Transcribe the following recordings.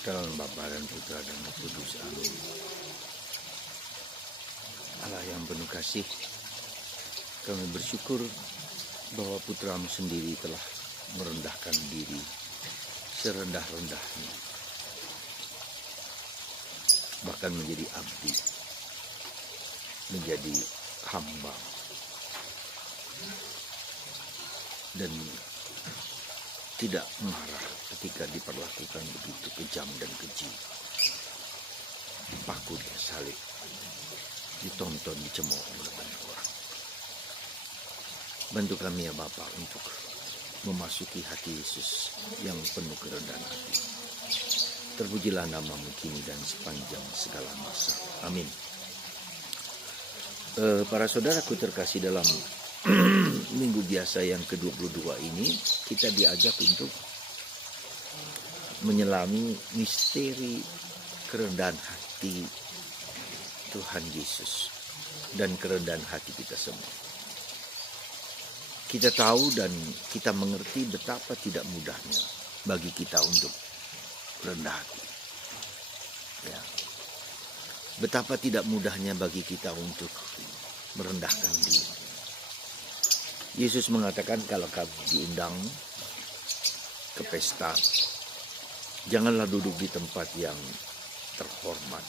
Dalam Bapa dan Putra dan Roh Kudus. Amin. Allah yang penuh kasih, kami bersyukur bahwa Putra-Mu sendiri telah merendahkan diri serendah-rendahnya, bahkan menjadi abdi, menjadi hamba, dan tidak marah ketika diperlakukan begitu kejam dan keji. Paku dia salib, ditonton, dicemooh oleh banyak orang. Bantu kami ya Bapa untuk memasuki hati Yesus yang penuh kerendahan hati. Terpujilah nama-Mu kini dan sepanjang segala masa. Amin. Para saudaraku terkasih, dalam minggu biasa yang ke-22 ini kita diajak untuk menyelami misteri kerendahan hati Tuhan Yesus dan kerendahan hati kita semua. Kita tahu dan kita mengerti betapa tidak mudahnya bagi kita untuk rendah hati. Ya. Betapa tidak mudahnya bagi kita untuk merendahkan diri. Yesus mengatakan kalau kamu diundang ke pesta, janganlah duduk di tempat yang terhormat,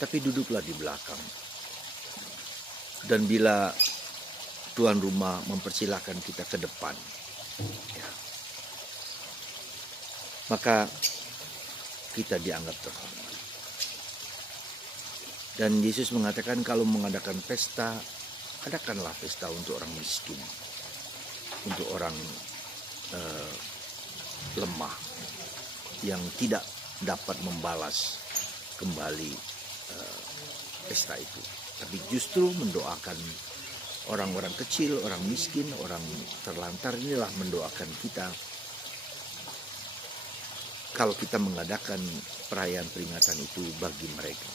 tapi duduklah di belakang. Dan bila tuan rumah mempersilahkan kita ke depan, ya, maka kita dianggap terhormat. Dan Yesus mengatakan kalau mengadakan pesta, adakanlah pesta untuk orang miskin, untuk orang lemah yang tidak dapat membalas kembali pesta itu. Tapi justru mendoakan orang-orang kecil, orang miskin, orang terlantar. Inilah mendoakan kita kalau kita mengadakan perayaan peringatan itu bagi mereka.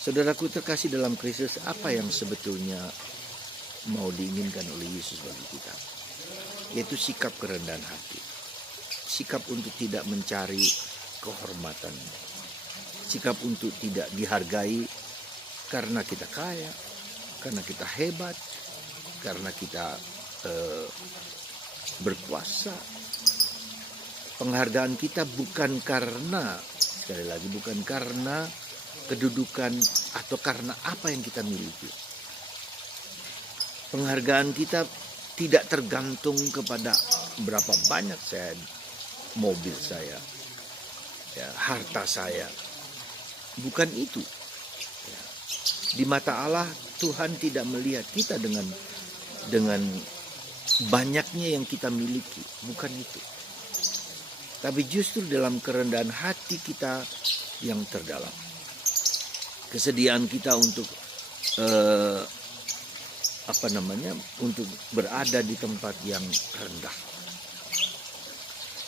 Saudaraku terkasih dalam Kristus, apa yang sebetulnya mau diinginkan oleh Yesus bagi kita? Yaitu sikap kerendahan hati. Sikap untuk tidak mencari kehormatan. Sikap untuk tidak dihargai karena kita kaya, karena kita hebat, karena kita berkuasa. Penghargaan kita bukan karena, sekali lagi, bukan karena kedudukan atau karena apa yang kita miliki. Penghargaan kita tidak tergantung kepada berapa banyak mobil saya, ya, harta saya. Bukan itu. Ya. Di mata Allah, Tuhan tidak melihat kita dengan banyaknya yang kita miliki. Bukan itu. Tapi justru dalam kerendahan hati kita yang terdalam. Kesediaan kita untuk untuk berada di tempat yang rendah.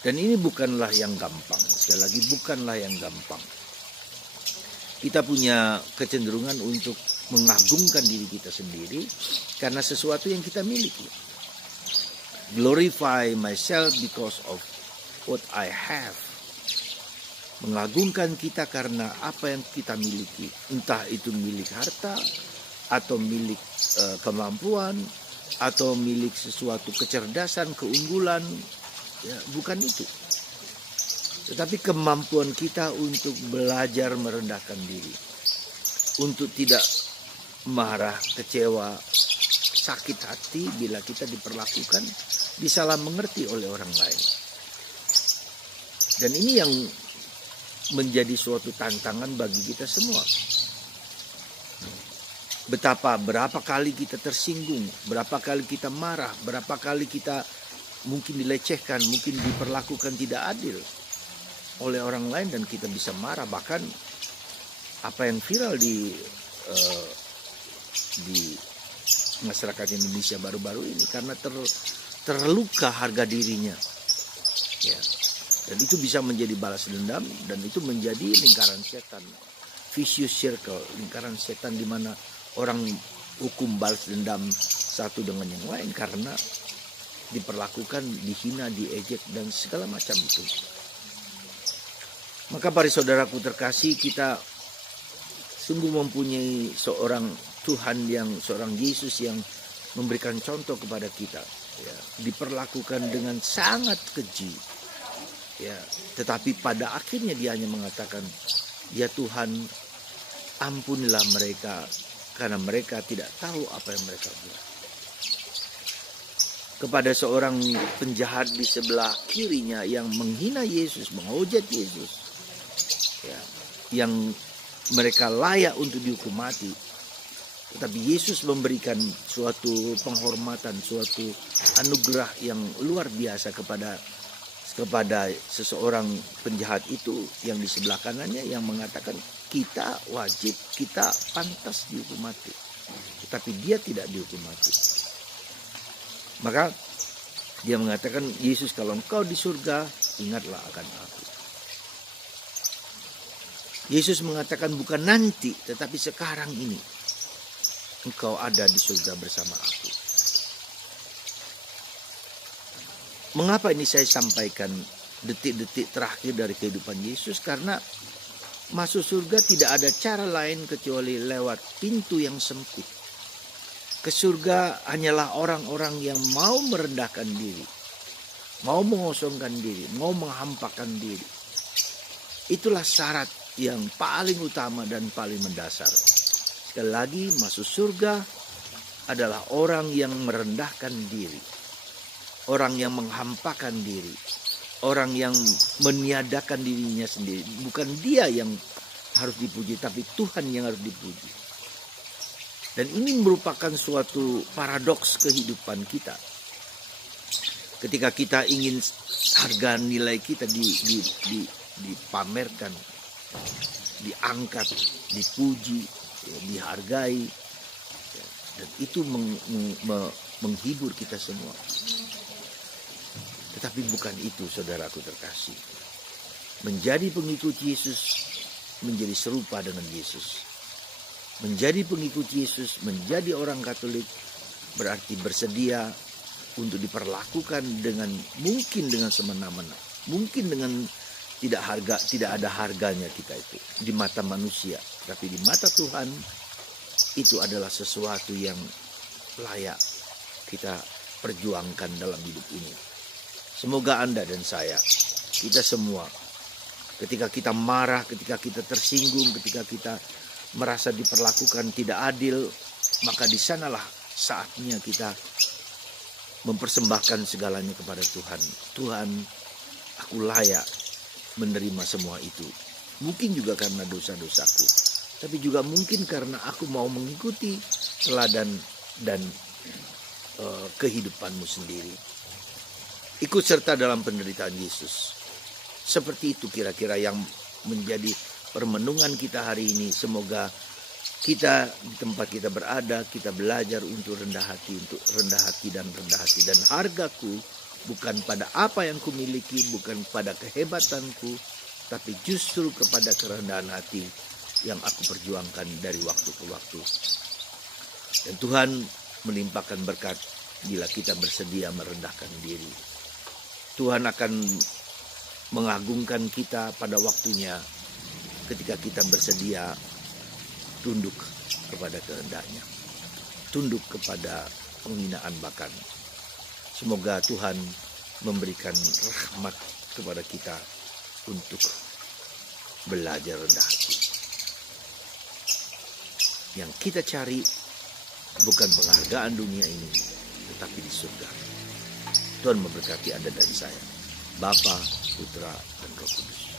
Dan ini bukanlah yang gampang. Sekali lagi, bukanlah yang gampang. Kita punya kecenderungan untuk mengagungkan diri kita sendiri karena sesuatu yang kita miliki. Glorify myself because of what I have. Mengagungkan kita karena apa yang kita miliki. Entah itu milik harta, atau milik kemampuan, atau milik sesuatu kecerdasan, keunggulan. Ya, bukan itu. Tetapi kemampuan kita untuk belajar merendahkan diri. Untuk tidak marah, kecewa, sakit hati bila kita diperlakukan, disalah mengerti oleh orang lain. Dan ini yang menjadi suatu tantangan bagi kita semua. Berapa kali kita tersinggung, berapa kali kita marah, berapa kali kita mungkin dilecehkan, mungkin diperlakukan tidak adil oleh orang lain, dan kita bisa marah. Bahkan apa yang viral di masyarakat Indonesia baru-baru ini karena terluka harga dirinya, ya. Dan itu bisa menjadi balas dendam, dan itu menjadi lingkaran setan, vicious circle, lingkaran setan di mana orang hukum balas dendam satu dengan yang lain karena diperlakukan, dihina, diejek, dan segala macam itu. Maka para saudaraku terkasih, kita sungguh mempunyai seorang Tuhan seorang Yesus yang memberikan contoh kepada kita, ya, diperlakukan dengan sangat keji, ya, tetapi pada akhirnya dia hanya mengatakan, ya Tuhan, ampunilah mereka karena mereka tidak tahu apa yang mereka buat. Kepada seorang penjahat di sebelah kirinya yang menghina Yesus, menghujat Yesus, ya, yang mereka layak untuk dihukum mati, tetapi Yesus memberikan suatu penghormatan, suatu anugerah yang luar biasa kepada seseorang penjahat itu yang di sebelah kanannya, yang mengatakan kita wajib, kita pantas dihukum mati, tetapi dia tidak dihukum mati. Maka dia mengatakan, Yesus, kalau engkau di surga, ingatlah akan aku. Yesus mengatakan, bukan nanti, tetapi sekarang ini engkau ada di surga bersama aku. Mengapa ini saya sampaikan detik-detik terakhir dari kehidupan Yesus? Karena masuk surga tidak ada cara lain kecuali lewat pintu yang sempit. Ke surga hanyalah orang-orang yang mau merendahkan diri, mau mengosongkan diri, mau menghampakan diri. Itulah syarat yang paling utama dan paling mendasar. Sekali lagi, masuk surga adalah orang yang merendahkan diri, orang yang menghampakan diri, orang yang meniadakan dirinya sendiri. Bukan dia yang harus dipuji, tapi Tuhan yang harus dipuji. Dan ini merupakan suatu paradoks kehidupan kita. Ketika kita ingin harga nilai kita dipamerkan, diangkat, dipuji, dihargai, dan itu menghibur kita semua. Tetapi bukan itu, saudaraku terkasih. Menjadi pengikut Yesus, menjadi serupa dengan Yesus. Menjadi pengikut Yesus, menjadi orang Katolik, berarti bersedia untuk diperlakukan mungkin dengan semena-mena, mungkin dengan tidak ada harganya kita itu di mata manusia, tapi di mata Tuhan itu adalah sesuatu yang layak kita perjuangkan dalam hidup ini. Semoga Anda dan saya, kita semua, ketika kita marah, ketika kita tersinggung, ketika kita merasa diperlakukan tidak adil, maka di sanalah saatnya kita mempersembahkan segalanya kepada Tuhan. Tuhan, aku layak menerima semua itu. Mungkin juga karena dosa-dosaku, tapi juga mungkin karena aku mau mengikuti teladan dan kehidupanmu sendiri. Ikut serta dalam penderitaan Yesus. Seperti itu kira-kira yang menjadi permenungan kita hari ini. Semoga kita di tempat kita berada, kita belajar untuk rendah hati, dan hargaku bukan pada apa yang kumiliki, bukan pada kehebatanku, tapi justru kepada kerendahan hati yang aku perjuangkan dari waktu ke waktu. Dan Tuhan melimpahkan berkat bila kita bersedia merendahkan diri. Tuhan akan mengagungkan kita pada waktunya ketika kita bersedia tunduk kepada kehendaknya, tunduk kepada penghinaan bahkan. Semoga Tuhan memberikan rahmat kepada kita untuk belajar rendah hati. Yang kita cari bukan penghargaan dunia ini, tetapi di surga. Tuhan memberkati Anda dan saya. Bapa, Putra, dan Roh Kudus.